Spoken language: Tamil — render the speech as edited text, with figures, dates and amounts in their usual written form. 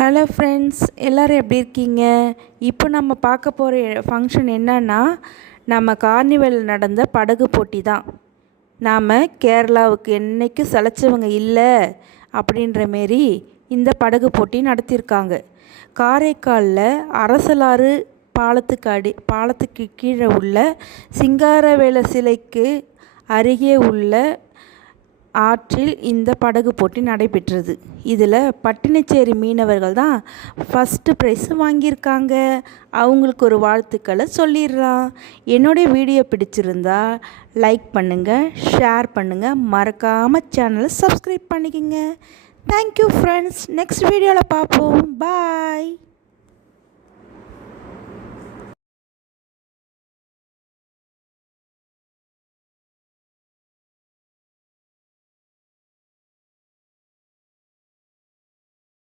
ஹலோ ஃப்ரெண்ட்ஸ், எல்லோரும் எப்படி இருக்கீங்க? இப்போ நம்ம பார்க்க போகிற ஃபங்க்ஷன் என்னன்னா, நம்ம கார்னிவலில் நடந்த படகு போட்டி தான். நாம் கேரளாவுக்கு என்றைக்கும் சளைச்சவங்க இல்லை அப்படின்ற மாரி இந்த படகு போட்டி நடத்தியிருக்காங்க. காரைக்காலில் அரசலாறு பாலத்துக்கு கீழே உள்ள சிங்காரவேல சிலைக்கு அருகே உள்ள ஆற்றில் இந்த படகு போட்டி நடைபெற்றது. இதில் பட்டினச்சேரி மீனவர்கள் தான் ஃபஸ்ட்டு ப்ரைஸு வாங்கியிருக்காங்க. அவங்களுக்கு ஒரு வாழ்த்துக்களை சொல்லிடுறான். என்னுடைய வீடியோ பிடிச்சிருந்தா லைக் பண்ணுங்கள், ஷேர் பண்ணுங்கள், மறக்காமல் சேனலை சப்ஸ்கிரைப் பண்ணிக்கோங்க. Thank you friends. நெக்ஸ்ட் வீடியோவில் பார்ப்போம். பாய்.